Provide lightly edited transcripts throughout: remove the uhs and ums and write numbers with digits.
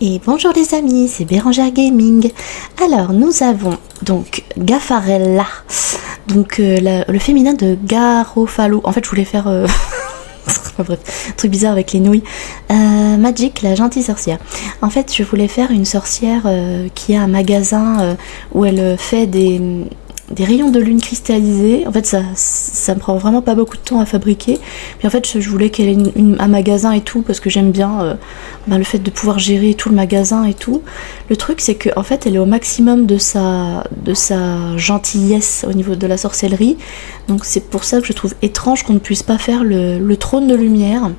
Et bonjour les amis, c'est Bérangère Gaming. Alors nous avons donc Gaffarella, donc le féminin de Garofalo. En fait je voulais faire enfin, bref, truc bizarre avec les nouilles. Magic, la gentille sorcière. En fait je voulais faire une sorcière qui a un magasin où elle fait des rayons de lune cristallisés. En fait, ça me prend vraiment pas beaucoup de temps à fabriquer. Puis en fait, je voulais qu'elle ait un magasin et tout, parce que j'aime bien le fait de pouvoir gérer tout le magasin et tout. Le truc, c'est qu'en fait, elle est au maximum de sa gentillesse au niveau de la sorcellerie. Donc c'est pour ça que je trouve étrange qu'on ne puisse pas faire le trône de lumière.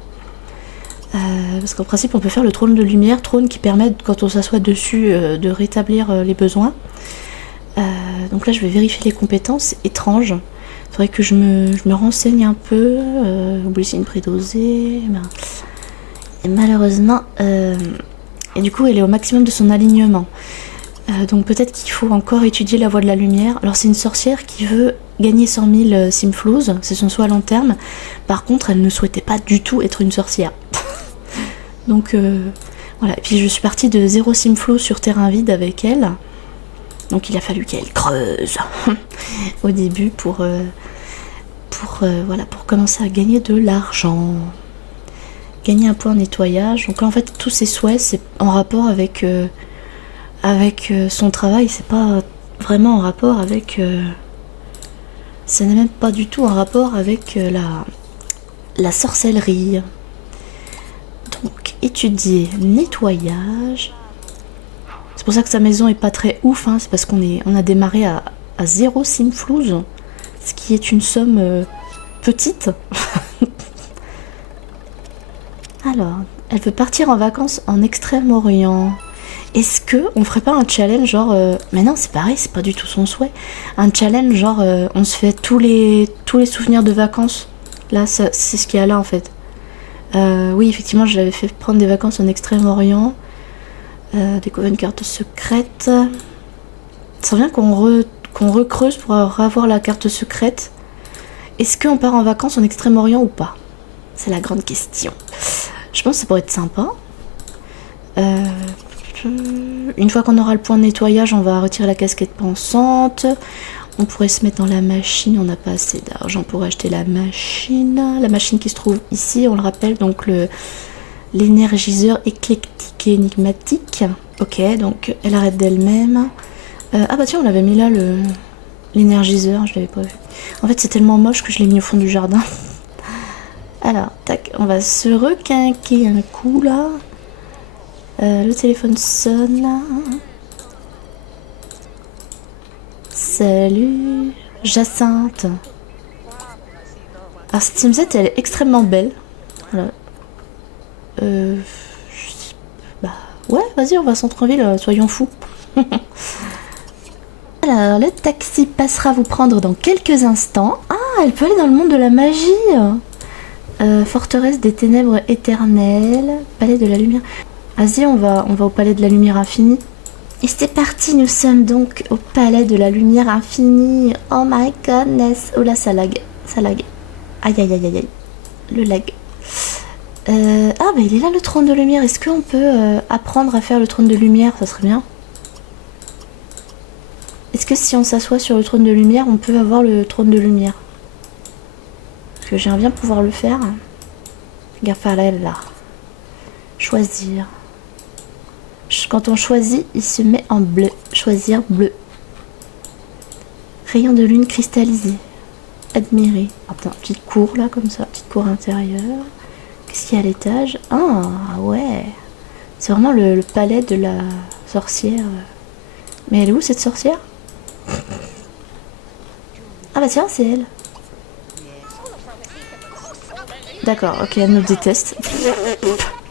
Parce qu'en principe, on peut faire le trône de lumière, trône qui permet, quand on s'assoit dessus, de rétablir les besoins. Donc là je vais vérifier les compétences étranges. Il faudrait que je me renseigne un peu. Glycine prédosée. Et malheureusement. Et du coup elle est au maximum de son alignement. Donc peut-être qu'il faut encore étudier la voie de la lumière. Alors c'est une sorcière qui veut gagner 100 000 simflouz, c'est son souhait à long terme. Par contre elle ne souhaitait pas du tout être une sorcière. Donc voilà. Et puis je suis partie de 0 simflouz sur terrain vide avec elle. Donc il a fallu qu'elle creuse au début pour commencer à gagner de l'argent. Gagner un point nettoyage. Donc là en fait tous ses souhaits c'est en rapport avec son travail, c'est pas vraiment en rapport avec... ça n'est même pas du tout en rapport avec la sorcellerie. Donc étudier nettoyage. C'est pour ça que sa maison est pas très ouf, hein. C'est parce on a démarré à 0 simflouz, ce qui est une somme petite. Alors, elle veut partir en vacances en Extrême-Orient. Est-ce que on ferait pas un challenge genre... Mais non, c'est pareil, c'est pas du tout son souhait. Un challenge genre on se fait tous les souvenirs de vacances. Là, c'est ce qu'il y a là en fait. Oui, effectivement, je l'avais fait prendre des vacances en Extrême-Orient. Découvrir une carte secrète. Ça revient qu'on recreuse pour avoir la carte secrète. Est-ce qu'on part en vacances en Extrême-Orient ou pas? C'est la grande question. Je pense que ça pourrait être sympa. Une fois qu'on aura le point de nettoyage, on va retirer la casquette pensante. On pourrait se mettre dans la machine. On n'a pas assez d'argent pour acheter la machine. La machine qui se trouve ici, on le rappelle, donc l'énergiseur éclectique et énigmatique. Ok, donc elle arrête d'elle-même. Ah bah tiens, on l'avait mis là, l'énergiseur, je l'avais pas vu. En fait, c'est tellement moche que je l'ai mis au fond du jardin. Alors, tac, on va se requinquer un coup là. Le téléphone sonne. Salut, Jacinthe. Alors cette Simsette, elle est extrêmement belle. Voilà. Bah ouais, vas-y, on va centre-ville, soyons fous. Alors, le taxi passera vous prendre dans quelques instants. Ah, elle peut aller dans le monde de la magie. Forteresse des ténèbres éternelles, palais de la lumière. Vas-y, on va au palais de la lumière infinie. Et c'est parti, nous sommes donc au palais de la lumière infinie. Oh my goodness. Oh là, ça lag. Ça lag. Aïe, aïe, aïe, aïe, aïe. Le lag. Ah, bah il est là le trône de lumière. Est-ce qu'on peut apprendre à faire le trône de lumière? Ça serait bien. Est-ce que si on s'assoit sur le trône de lumière, on peut avoir le trône de lumière? Parce que j'aimerais bien pouvoir le faire. Gaffarella. Choisir. Quand on choisit, il se met en bleu. Choisir bleu. Rayon de lune cristallisé. Admirer. Attends, petite cour là, comme ça. Petite cour intérieure. Qu'est-ce qu'il y a à l'étage? Ah, ouais. C'est vraiment le palais de la sorcière. Mais elle est où cette sorcière? Ah bah tiens, c'est elle. D'accord, ok, elle nous déteste.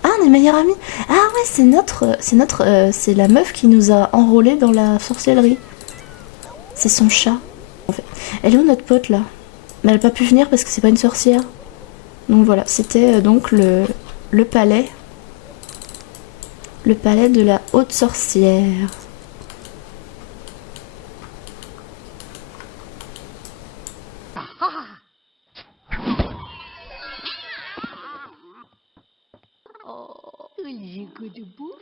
Ah, on est meilleurs amis. Ah ouais, c'est la meuf qui nous a enrôlés dans la sorcellerie. C'est son chat. En fait. Elle est où notre pote là? Mais elle a pas pu venir parce que c'est pas une sorcière. Donc voilà, c'était donc le palais. Le palais de la haute sorcière. Oh, j'ai goût de bouffe.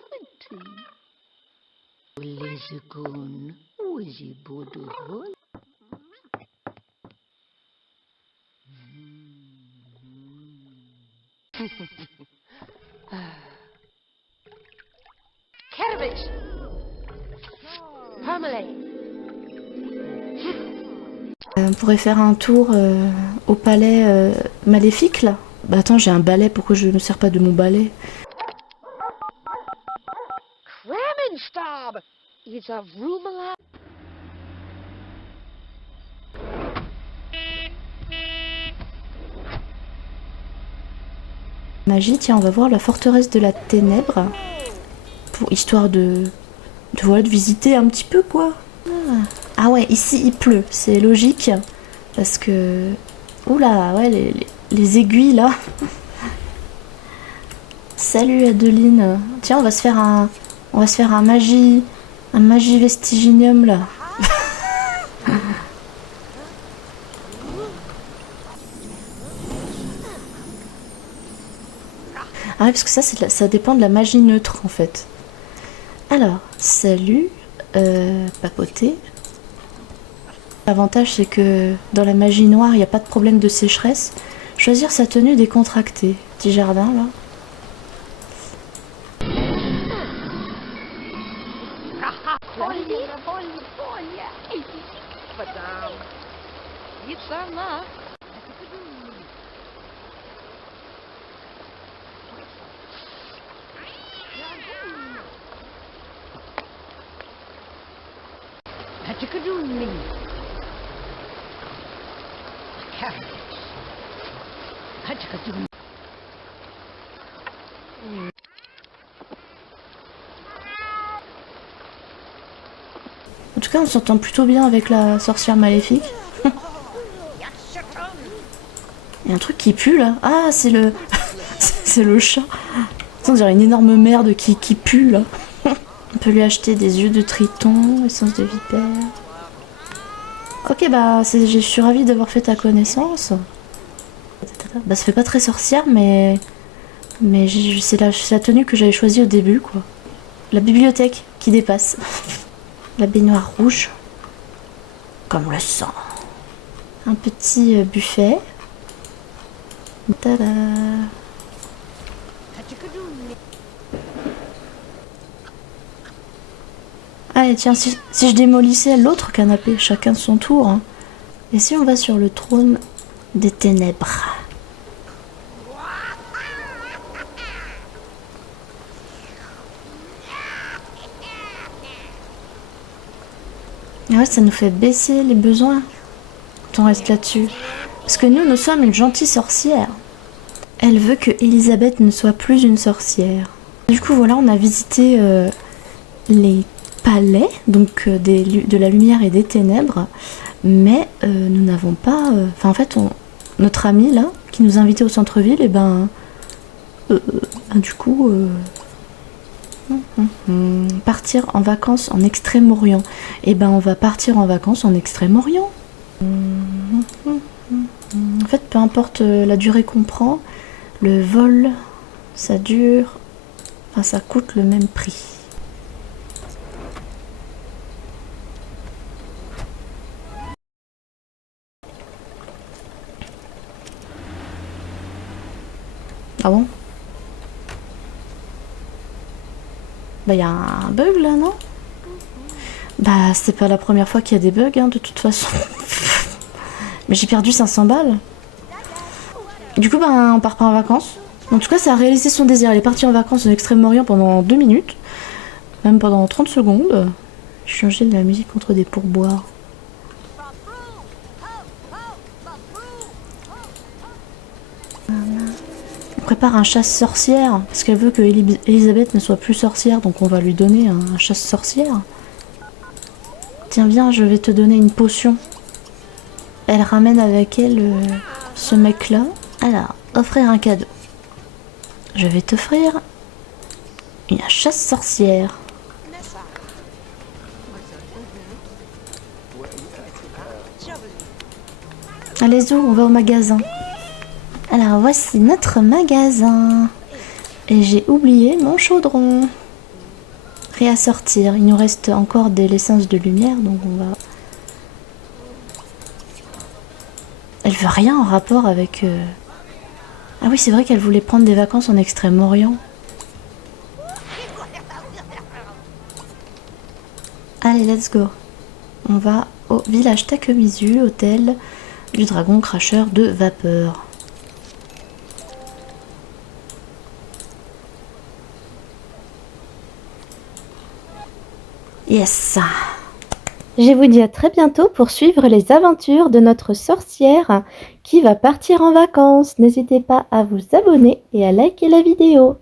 Cabbage. Parmalee. On pourrait faire un tour au palais maléfique là. Bah attends, j'ai un balai, pourquoi je ne me sers pas de mon balai? Krammenstab is a Rumala. Magie, tiens, on va voir la forteresse de la ténèbre. Pour, histoire voilà, de visiter un petit peu quoi. Ah ouais, ici il pleut, c'est logique. Parce que... Oula, ouais, les aiguilles là. Salut Adeline. Tiens, on va se faire un magie vestiginium là. Ah ouais, parce que ça dépend de la magie neutre en fait. Alors, salut, papoter. L'avantage c'est que dans la magie noire, il n'y a pas de problème de sécheresse. Choisir sa tenue décontractée. Petit jardin là. En tout cas, on s'entend plutôt bien avec la sorcière maléfique. Il y a un truc qui pue là. Ah, c'est le... c'est le chat. On dirait une énorme merde qui pue là. On peut lui acheter des yeux de triton, essence de vipère. Ok, bah je suis ravie d'avoir fait ta connaissance. Bah ça fait pas très sorcière, mais c'est la tenue que j'avais choisie au début quoi. La bibliothèque qui dépasse. La baignoire rouge. Comme le sang. Un petit buffet. Tada. Allez tiens, si je démolissais l'autre canapé, chacun de son tour. Hein. Et si on va sur le trône des ténèbres? Ah ouais, ça nous fait baisser les besoins. On reste là-dessus. Parce que nous sommes une gentille sorcière. Elle veut que Elisabeth ne soit plus une sorcière. Du coup, voilà, on a visité les palais, donc de la lumière et des ténèbres. Mais nous n'avons pas... Enfin, en fait, notre ami, là, qui nous a invités au centre-ville, et du coup... Partir en vacances en Extrême-Orient. Et on va partir en vacances en Extrême-Orient. En fait, peu importe la durée qu'on prend, le vol, ça dure... Enfin, ça coûte le même prix. Ah bon? Bah y a un bug là, non? Bah c'est pas la première fois qu'il y a des bugs hein, de toute façon. Mais j'ai perdu 500 balles. Du coup on part pas en vacances. En tout cas ça a réalisé son désir. Elle est partie en vacances en Extrême-Orient pendant 2 minutes. Même pendant 30 secondes. J'ai changé de la musique contre des pourboires. On prépare un chasse-sorcière. Parce qu'elle veut que Elisabeth ne soit plus sorcière. Donc on va lui donner un chasse-sorcière. Tiens viens, je vais te donner une potion. Elle ramène avec elle ce mec là. Alors, offrir un cadeau. Je vais t'offrir une chasse-sorcière. Allez Zou, on va au magasin. Alors voici notre magasin. Et j'ai oublié mon chaudron. réassortir. Il nous reste encore de l'essence de lumière, donc on va... Elle veut rien en rapport avec... Ah oui, c'est vrai qu'elle voulait prendre des vacances en Extrême-Orient. Allez, let's go. On va au village Takemizu, hôtel du dragon cracheur de vapeur. Yes. Je vous dis à très bientôt pour suivre les aventures de notre sorcière qui va partir en vacances. N'hésitez pas à vous abonner et à liker la vidéo.